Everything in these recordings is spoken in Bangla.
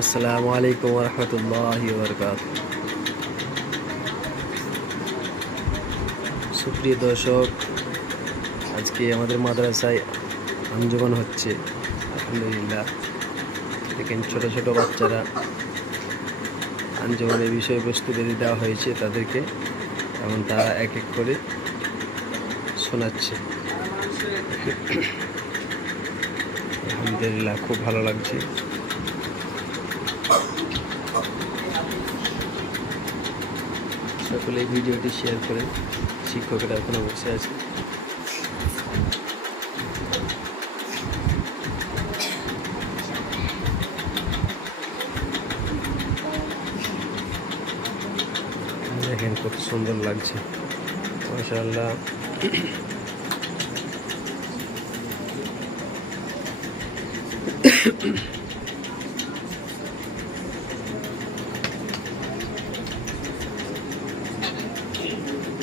আসসালামু আলাইকুম রহমতুল্লাহি বরকাত সুপ্রিয় দর্শক, আজকে আমাদের মাদ্রাসায় আঞ্জমান হচ্ছে। আলহামদুলিল্লাহ, দেখেন ছোট ছোট বাচ্চারা আঞ্জমানের বিষয়বস্তু বেঁধে দেওয়া হয়েছে তাদেরকে, এবং তারা এক এক করে শোনাচ্ছে। আলহামদুলিল্লাহ, খুব ভালো লাগছে। সকলে এই ভিডিওটি শেয়ার করে শিক্ষকেরা এখনও বসে আছে? দেখেন কত সুন্দর লাগছে। মাশাআল্লাহ।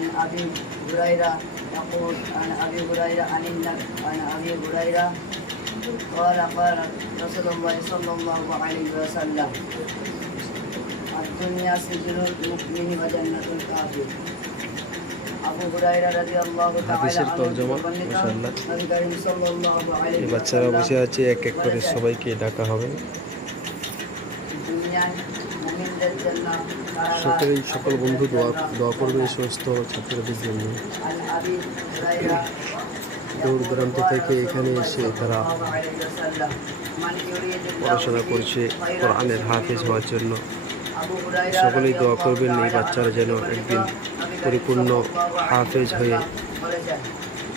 عن ابي هريره يقول عن ابي هريره عن النبي عن ابي هريره قال قال رسول الله صلى الله عليه وسلم الدنيا سجن المؤمن وجنة الكافر আবু হুরায়রা রাদিয়াল্লাহু তাআলা হাদিসের আনহু তরজমা, বর্ণিত, মাশাআল্লাহ। নবী করিম সাল্লাল্লাহু আলাইহি এই বাচ্চারা বসে ওয়াসাল্লাম আছে এক এক করে সবাইকে ডাকা হবে সকলেই সকল বন্ধু দোয়া দোয়া করবে সমস্ত ছাত্রদের জন্য। দূর দূরান্ত থেকে এখানে এসে তারা পড়াশোনা করছে কোরআনের হাফেজ হওয়ার জন্য। সকলেই দোয়া করবেন এই বাচ্চারা যেন একদিন পরিপূর্ণ হাফেজ হয়ে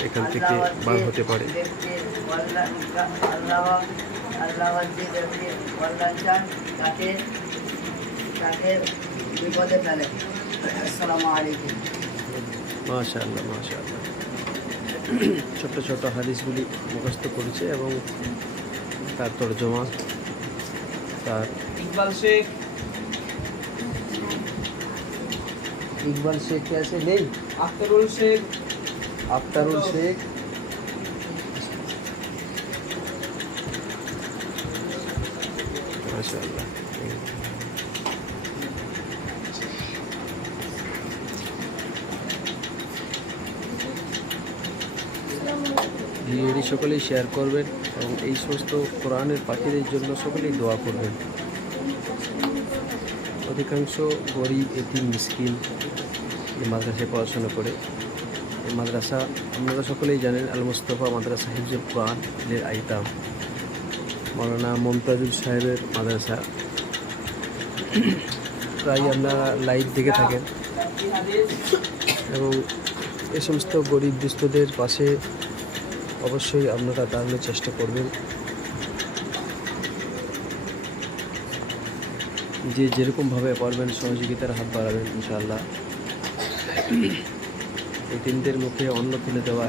এখান থেকে বার হতে পারে। ছোট্ট ছোট হাদিসগুলি মুখস্থ করেছে এবং তার তর্জমা তার ইকবাল শেখ। ইকবাল শেখ কে আছে? নেই? আখতারুল শেখ। আফতারুল শেখ। ভিডিওটি সকলেই শেয়ার করবেন এবং এই সমস্ত কোরআনের পাখিদের জন্য সকলেই দোয়া করবেন। অধিকাংশ গরিব এটি মিসকিন এই মাদ্রাসায় পড়াশোনা করে। এই মাদ্রাসা, আপনারা সকলেই জানেন আল মুস্তফা মাদ্রাসা হিফজুল কোরআন এর আইতাম। মৌলানা মমতাজুল সাহেবের মাদ্রাসা। প্রায় আপনারা লাইভ দেখে থাকেন। এবং এই সমস্ত গরিব দুস্থদের পাশে অবশ্যই আপনারা দাঁড়ানোর চেষ্টা করবেন। যে যেরকমভাবে পারবেন সহযোগিতার হাত বাড়াবেন, ইনশাআল্লাহ। এই তিনদের মুখে অন্ন তুলে দেওয়া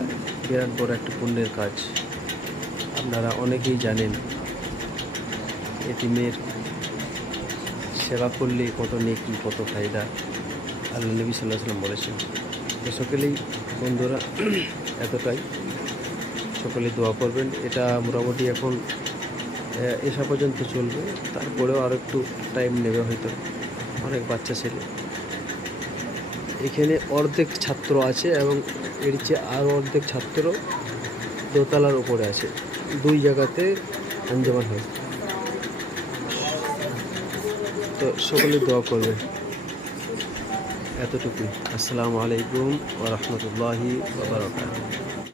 বিরাট বড় একটা পুণ্যের কাজ। আপনারা অনেকেই জানেন এতিমের সেবা করলে কত নেকি, কত ফায়দা। আল্লাহ নবী সাল্লাহ সাল্লাম বলেছেন। তো সকলেই বন্ধুরা, এতটাই। সকলে দোয়া করবেন। এটা মোটামুটি এখন এসা পর্যন্ত চলবে। তারপরেও আরও একটু টাইম নেবে হয়তো অনেক বাচ্চা ছেলে। এখানে অর্ধেক ছাত্র আছে এবং এর চেয়ে আরও অর্ধেক ছাত্র দোতলার উপরে আছে। দুই জায়গাতে আঞ্জমান হয়। তো সকলে দোয়া করবে এতটুকুই। আসসালামু আলাইকুম ওরহমতুল্লাহি বাবরকাত